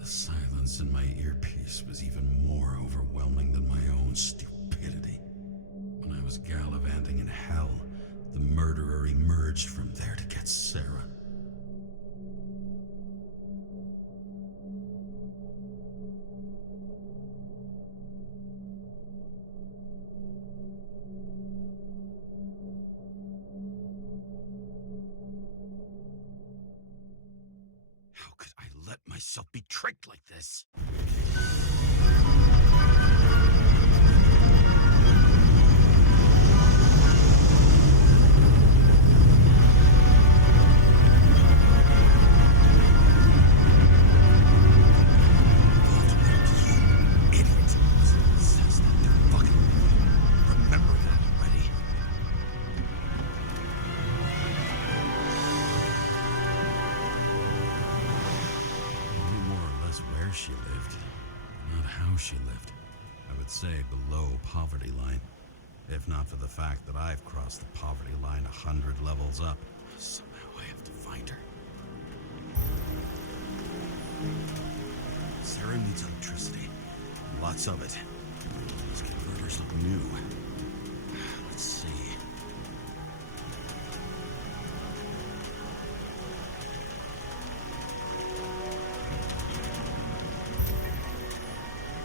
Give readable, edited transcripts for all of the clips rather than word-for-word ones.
The silence in my earpiece was even more overwhelming than my own stupidity. When I was gallivanting in hell, the murderer emerged from there to get Sarah. How could I let myself be tricked like this? She lived, not how she lived. I would say below poverty line, if not for the fact that I've crossed the poverty line 100 levels up. Somehow I have to find her. Sarah needs electricity, lots of it. These converters look new. Let's see.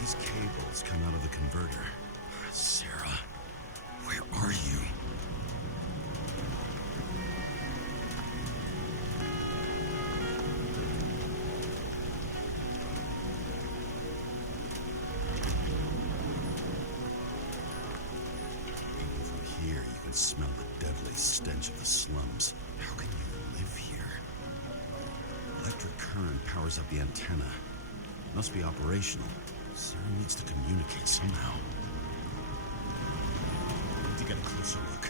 These cables come out of the converter. Sarah, where are you? From here, you can smell the deadly stench of the slums. How can you live here? Electric current powers up the antenna. Must be operational. Sarah needs to communicate somehow. Need to get a closer look.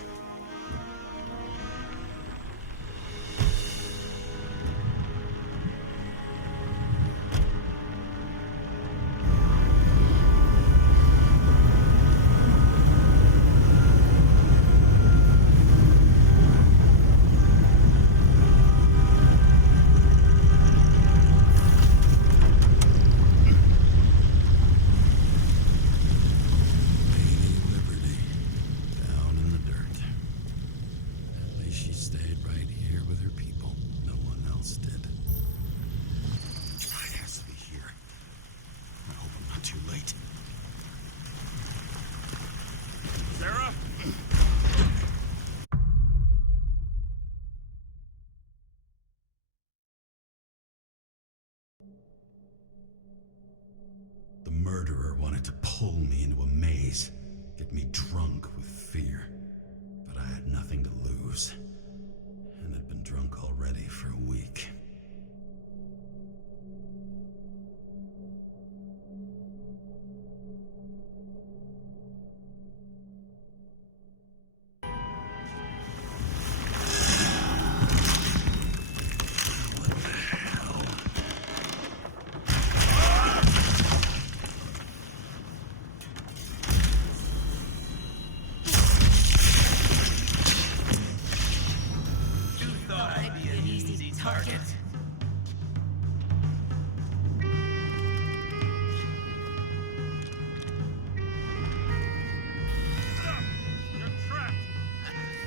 Sarah? The murderer wanted to pull me into a maze, get me drunk with fear. But I had nothing to lose, and had been drunk already for a week. Target. You're trapped.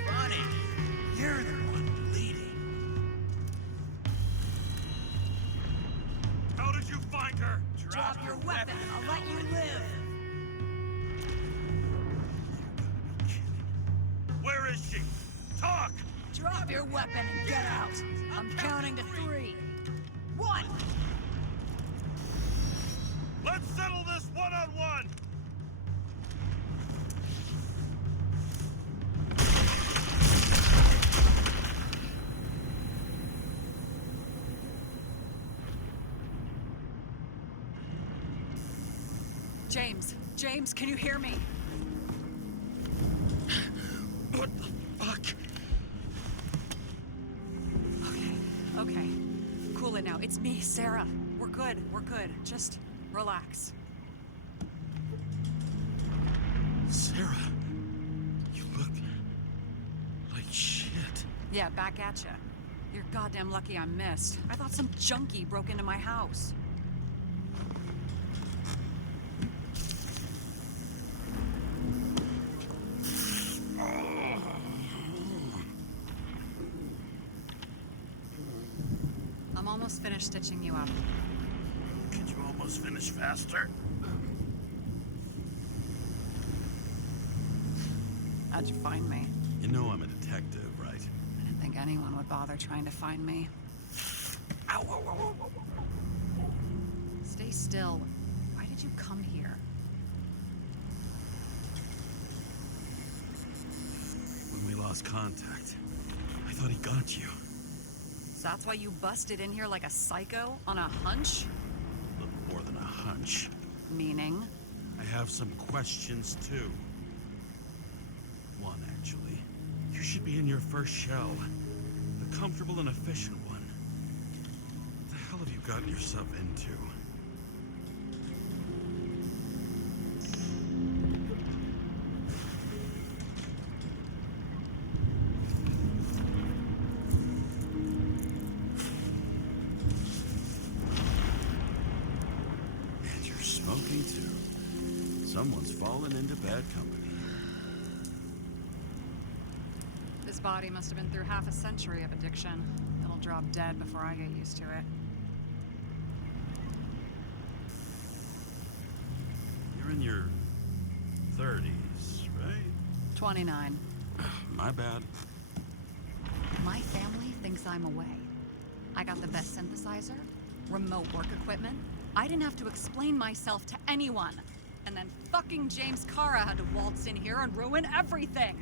Funny. You're the one bleeding. How did you find her? Drop your weapon. I'll let you live. Where is she? Talk! Drop your weapon and get out. I'm counting to 3. 1. Let's settle this one-on-one! James, can you hear me? What the fuck? Okay. Cool it now. It's me, Sarah. We're good. Just relax. Sarah, you look like shit. Yeah, back at ya. You're goddamn lucky I missed. I thought some junkie broke into my house. I'm almost finished stitching you up. Could you almost finish faster? How'd you find me? You know I'm a detective, right? I didn't think anyone would bother trying to find me. Ow, ow, ow, ow, ow, ow. Stay still. Why did you come here? When we lost contact, I thought he got you. So that's why you busted in here like a psycho on a hunch? A little more than a hunch. Meaning? I have some questions, too. One, actually. You should be in your first shell. A comfortable and efficient one. What the hell have you gotten yourself into? And you're smoking, too. Someone's fallen into bad company. This body must have been through half a century of addiction. It'll drop dead before I get used to it. You're in your 30s, right? 29. My bad. My family thinks I'm away. I got the best synthesizer, remote work equipment. I didn't have to explain myself to anyone. And then fucking James Cara had to waltz in here and ruin everything.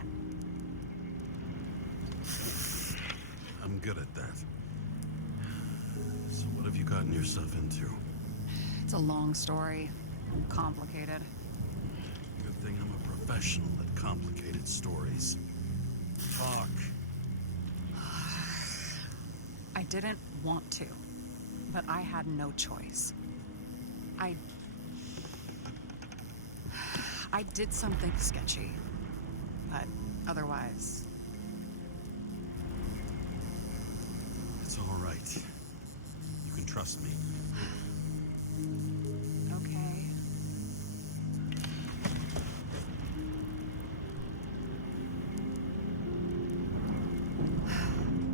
I'm good at that. So what have you gotten yourself into? It's a long story. Complicated. Good thing I'm a professional at complicated stories. Talk. I didn't want to, but I had no choice. I did something sketchy, but otherwise... It's all right. You can trust me. Okay.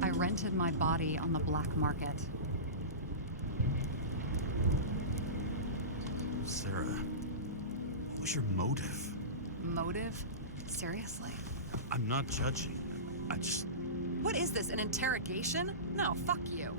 I rented my body on the black market. Sarah, what was your motive? Motive? Seriously? I'm not judging. I just... What is this, an interrogation? No, fuck you.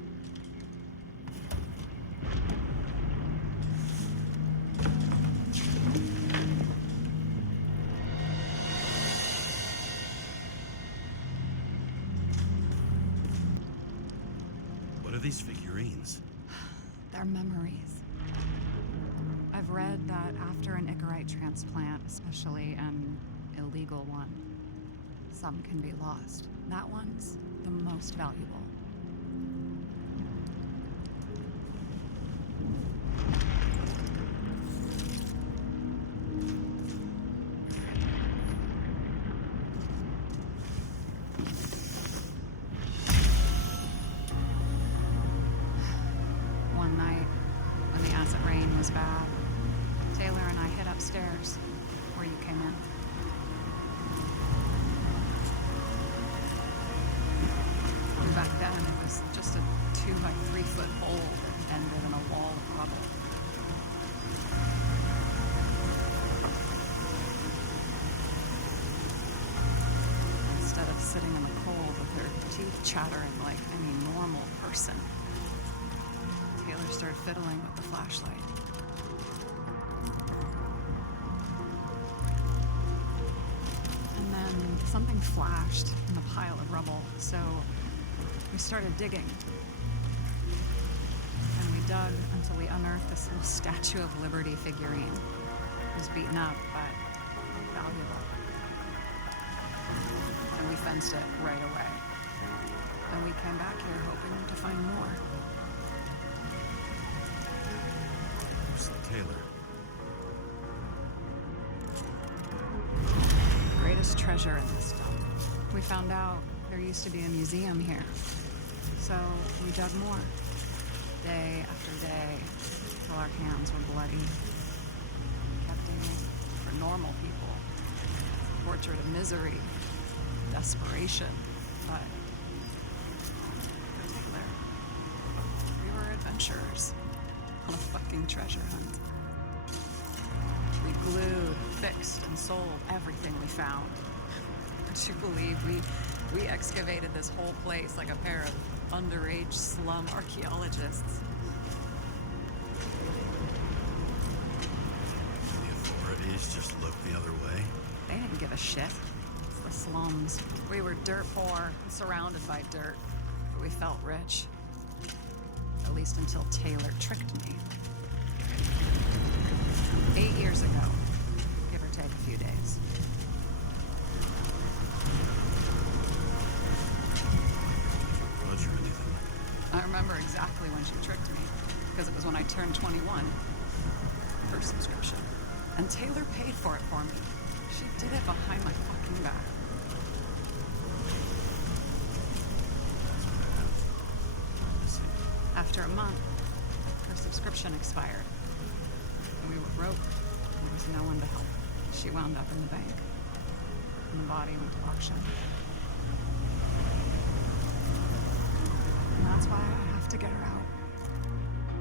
What are these figurines? They're memories. I've read that after an Icarite transplant, especially an illegal one, some can be lost. That one's the most valuable. One night, when the acid rain was bad, Taylor and I hid upstairs, where you came in. Back then, it was just a 2 by 3 foot hole that ended in a wall of rubble. Instead of sitting in the cold with her teeth chattering like any normal person, Taylor started fiddling with the flashlight. And then something flashed in the pile of rubble, so we started digging. And we dug until we unearthed this little Statue of Liberty figurine. It was beaten up, but valuable. And we fenced it right away. Then we came back here hoping to find more. Who's Taylor? Greatest treasure in this dump. We found out there used to be a museum here. So we dug more. Day after day, till our hands were bloody. We kept digging for normal people. Portrait of misery, desperation, but for Taylor, fucking treasure hunt. We glued, fixed, and sold everything we found. Would you believe we excavated this whole place like a pair of underage slum archaeologists? The authorities just looked the other way. They didn't give a shit. It's the slums. We were dirt poor, surrounded by dirt, but we felt rich. At least until Taylor tricked me. 8 years ago, give or take a few days. Grudge or anything? I remember exactly when she tricked me, because it was when I turned 21. First subscription. And Taylor paid for it for me. She did it behind my fucking back. After a month, her subscription expired. And we were broke. There was no one to help. She wound up in the bank. And the body went to auction. And that's why I have to get her out.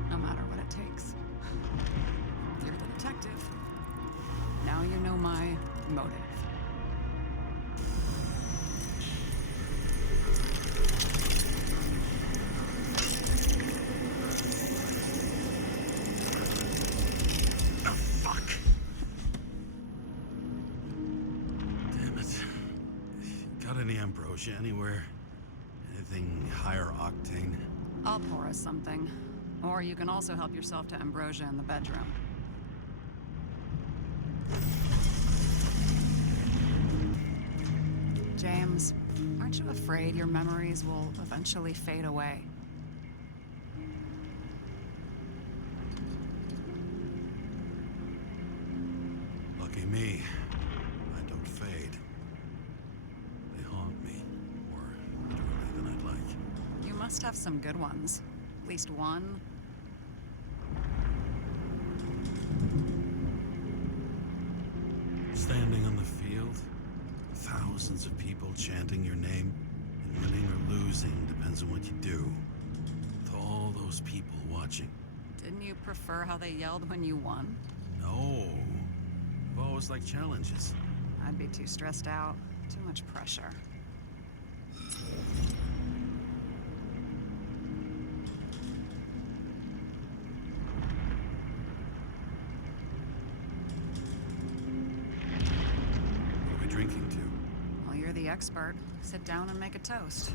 No matter what it takes. You're the detective. Now you know my motive. Any ambrosia anywhere? Anything higher octane? I'll pour us something. Or you can also help yourself to ambrosia in the bedroom. James, aren't you afraid your memories will eventually fade away? Lucky me. I don't fade. They haunt me more literally than I'd like. You must have some good ones. At least one. Standing on the field, thousands of people chanting your name, and winning or losing depends on what you do. With all those people watching. Didn't you prefer how they yelled when you won? No. I've always liked challenges. I'd be too stressed out. Too much pressure. What are we drinking to? Well, you're the expert. Sit down and make a toast.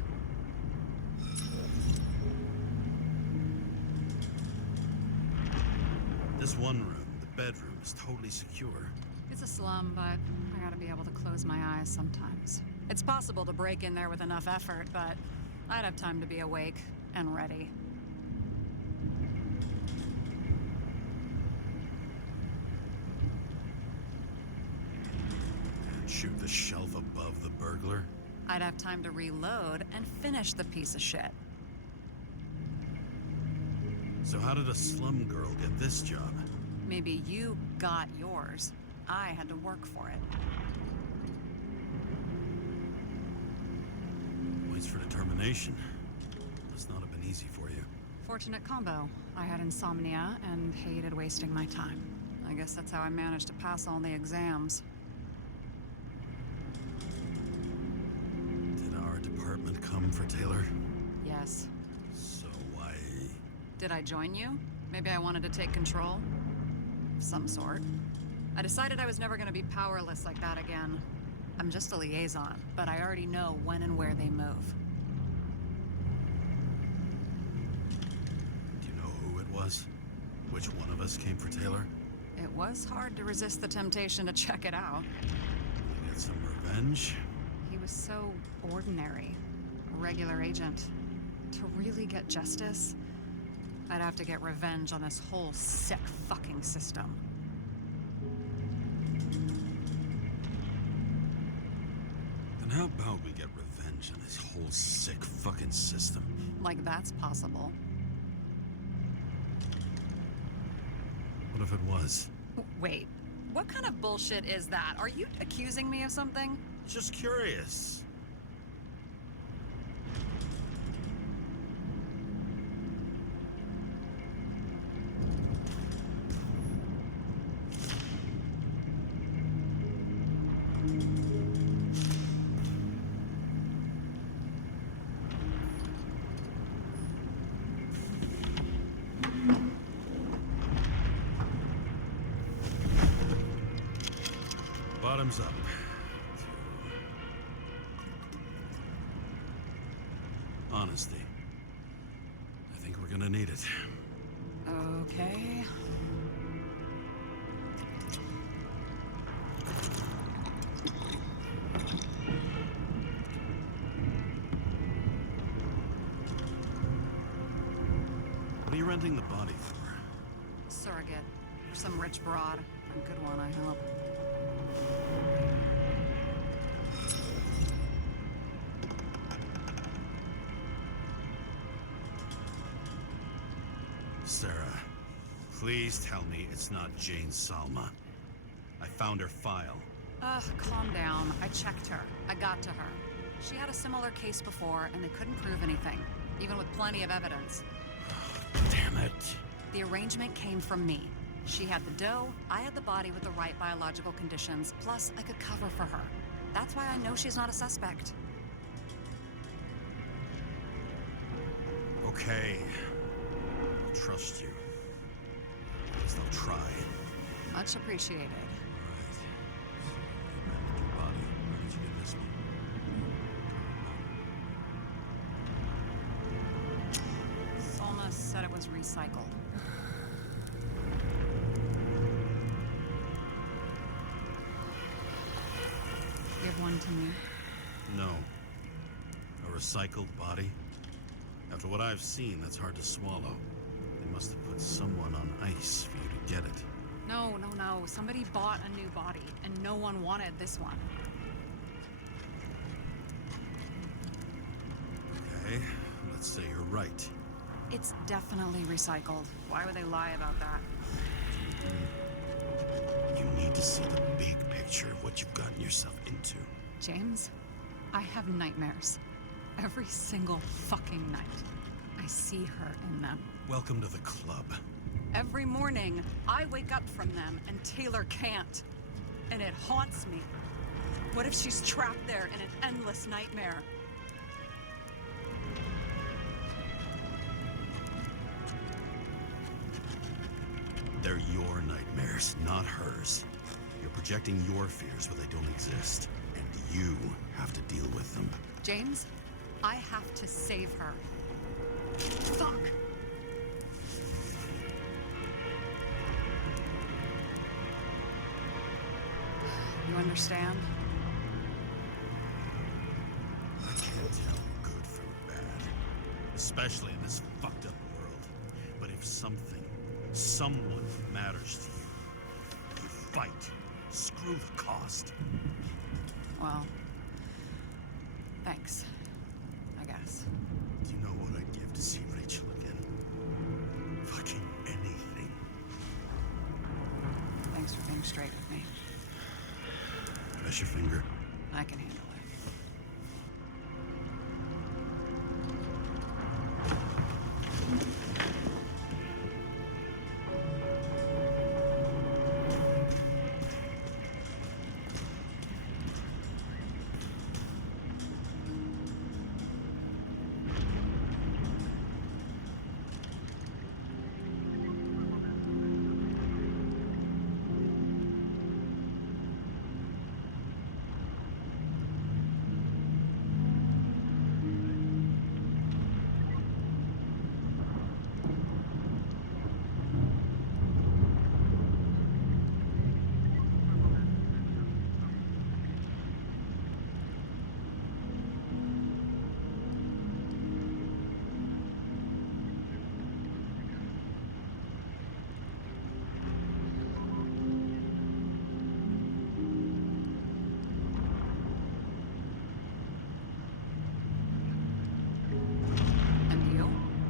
This one room, the bedroom, is totally secure. It's a slum, but I gotta be able to close my eyes sometimes. It's possible to break in there with enough effort, but I'd have time to be awake and ready. And shoot the shelf above the burglar? I'd have time to reload and finish the piece of shit. So how did a slum girl get this job? Maybe you got yours. I had to work for it. Points for determination. Must not have been easy for you. Fortunate combo. I had insomnia and hated wasting my time. I guess that's how I managed to pass all the exams. Did our department come for Taylor? Yes. So why... Did I join you? Maybe I wanted to take control? Of some sort. I decided I was never going to be powerless like that again. I'm just a liaison, but I already know when and where they move. Do you know who it was? Which one of us came for Taylor? It was hard to resist the temptation to check it out. Get some revenge? He was so ordinary. A regular agent. To really get justice, I'd have to get revenge on this whole sick fucking system. Then how about we get revenge on this whole sick fucking system? Like that's possible. What if it was? Wait, what kind of bullshit is that? Are you accusing me of something? Just curious. bottoms up. Honesty. I think we're gonna need it. Okay. What are you renting the body for? Surrogate. For some rich broad. A good one, I hope. Sarah, please tell me it's not Jane Salma. I found her file. Calm down. I checked her. I got to her. She had a similar case before, and they couldn't prove anything, even with plenty of evidence. Damn it. The arrangement came from me. She had the dough, I had the body with the right biological conditions, plus I could cover for her. That's why I know she's not a suspect. Okay. I'll trust you. At least I'll try. Much appreciated. Alright. So, you rented your body. Where did you get this one? Salma said it was recycled. Give one to me. No. A recycled body? After what I've seen, that's hard to swallow. They must have put someone on ice for you to get it. No. Somebody bought a new body, and no one wanted this one. Okay, let's say you're right. It's definitely recycled. Why would they lie about that? You need to see the big picture of what you've gotten yourself into. James, I have nightmares. Every single fucking night. I see her in them. Welcome to the club. Every morning, I wake up from them and Taylor can't. And it haunts me. What if she's trapped there in an endless nightmare? They're your nightmares, not hers. You're projecting your fears where they don't exist. And you have to deal with them. James, I have to save her. Fuck! You understand? I can't tell good from bad. Especially in this fucked up world. But if someone matters to you, you fight. Screw the cost. Well, thanks. I guess. Do you know what I'd give to see Rachel again? Fucking anything. Thanks for being straight with me. Press your finger. I can handle it.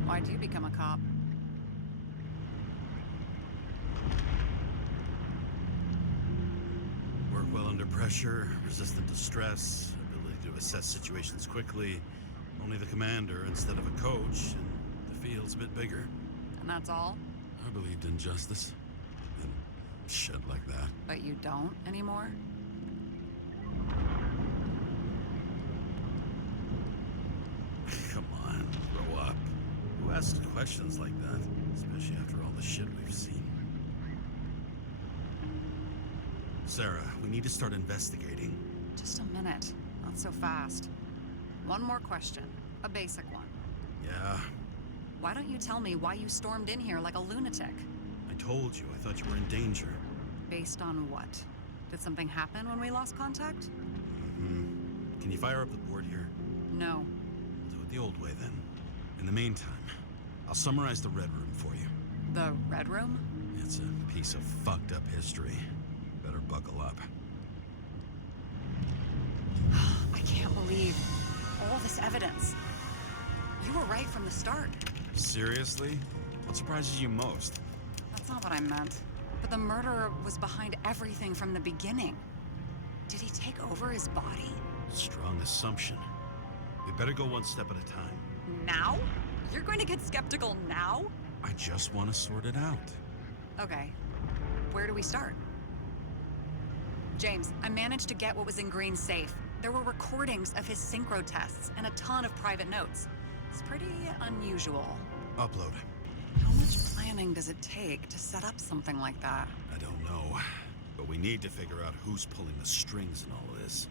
Why'd you become a cop? Work well under pressure, resistant to stress, ability to assess situations quickly. Only the commander instead of a coach, and the field's a bit bigger. And that's all? I believed in justice. And shit like that. But you don't anymore? Come on, grow up. Who asks questions like that? Especially after all the shit we've seen. Sarah, we need to start investigating. Just a minute. Not so fast. One more question. A basic one. Yeah, Why don't you tell me why you stormed in here like a lunatic? I told you, I thought you were in danger. Based on what? Did something happen when we lost contact? Can you fire up the board here? No. We'll do it the old way then. In the meantime, I'll summarize the Red Room for you. The Red Room? It's a piece of fucked up history. Better buckle up. I can't believe all this evidence. You were right from the start. Seriously? What surprises you most? That's not what I meant. But the murderer was behind everything from the beginning. Did he take over his body? Strong assumption. We better go one step at a time. Now? You're going to get skeptical now? I just want to sort it out. Okay. Where do we start? James, I managed to get what was in Green's safe. There were recordings of his synchro tests and a ton of private notes. It's pretty unusual. Upload. How much planning does it take to set up something like that? I don't know, but we need to figure out who's pulling the strings in all of this.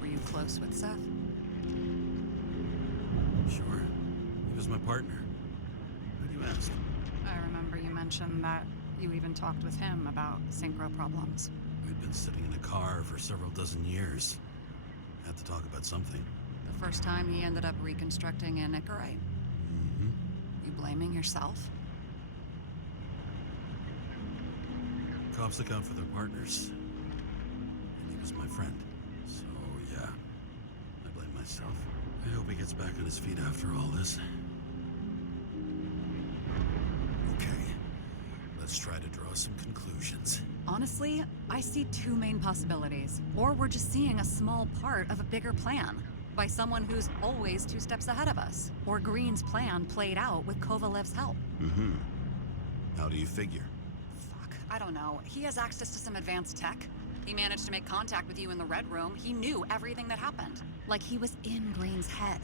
Were you close with Seth? Sure. He was my partner. Why do you ask? I remember you mentioned that you even talked with him about synchro problems. We'd been sitting in a car for several dozen years. Had to talk about something. The first time he ended up reconstructing a Nicorite? Mm-hmm. You blaming yourself? Cops look out for their partners. And he was my friend. So, yeah. I blame myself. I hope he gets back on his feet after all this. Okay. Let's try to draw some conclusions. Honestly, I see two main possibilities. Or we're just seeing a small part of a bigger plan by someone who's always 2 steps ahead of us. Or Green's plan played out with Kovalev's help. Mm-hmm. How do you figure? Fuck, I don't know. He has access to some advanced tech. He managed to make contact with you in the Red Room. He knew everything that happened. Like he was in Green's head.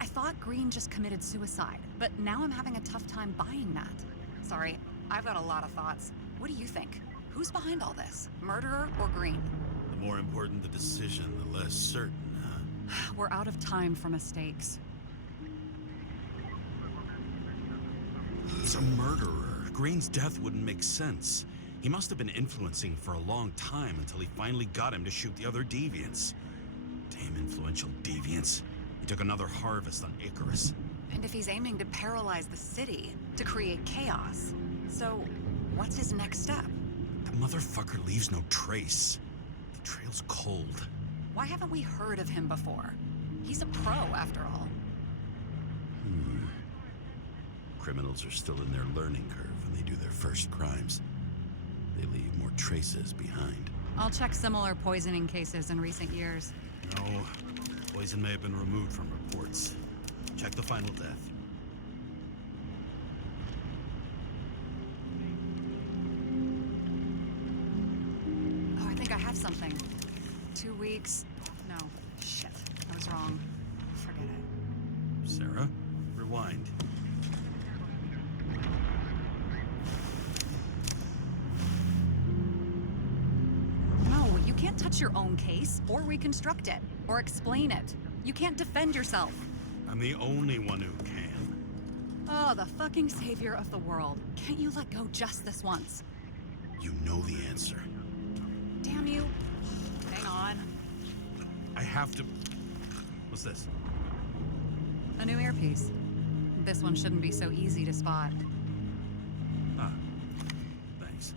I thought Green just committed suicide, but now I'm having a tough time buying that. Sorry, I've got a lot of thoughts. What do you think? Who's behind all this? Murderer or Green? The more important the decision, the less certain, huh? We're out of time for mistakes. He's a murderer. Green's death wouldn't make sense. He must have been influencing for a long time until he finally got him to shoot the other deviants. Damn influential deviants. He took another harvest on Icarus. And if he's aiming to paralyze the city, to create chaos, so what's his next step? The motherfucker leaves no trace. The trail's cold. Why haven't we heard of him before? He's a pro, after all. Criminals are still in their learning curve when they do their first crimes. They leave more traces behind. I'll check similar poisoning cases in recent years. No, poison may have been removed from reports. Check the final death. Oh, I think I have something. 2 weeks. No, shit. I was wrong. Forget it. Sarah, rewind. No, you can't touch your own case, or reconstruct it, or explain it. You can't defend yourself. I'm the only one who can. Oh, the fucking savior of the world. Can't you let go just this once? You know the answer. Damn you. Hang on. I have to... What's this? A new earpiece. This one shouldn't be so easy to spot. Ah, thanks.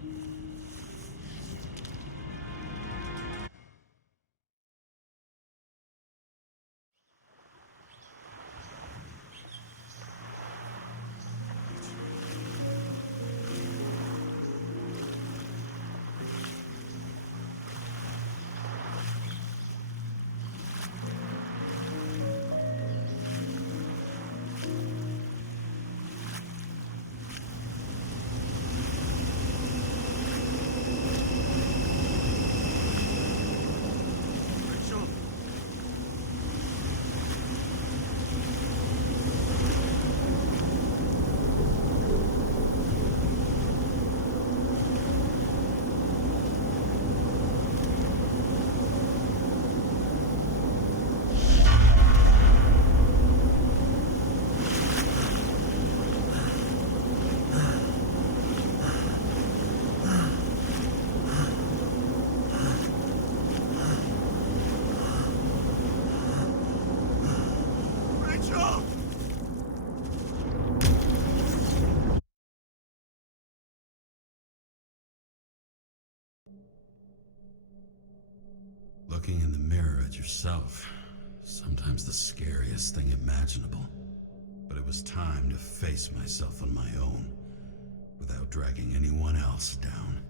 with yourself, sometimes the scariest thing imaginable. But it was time to face myself on my own, without dragging anyone else down.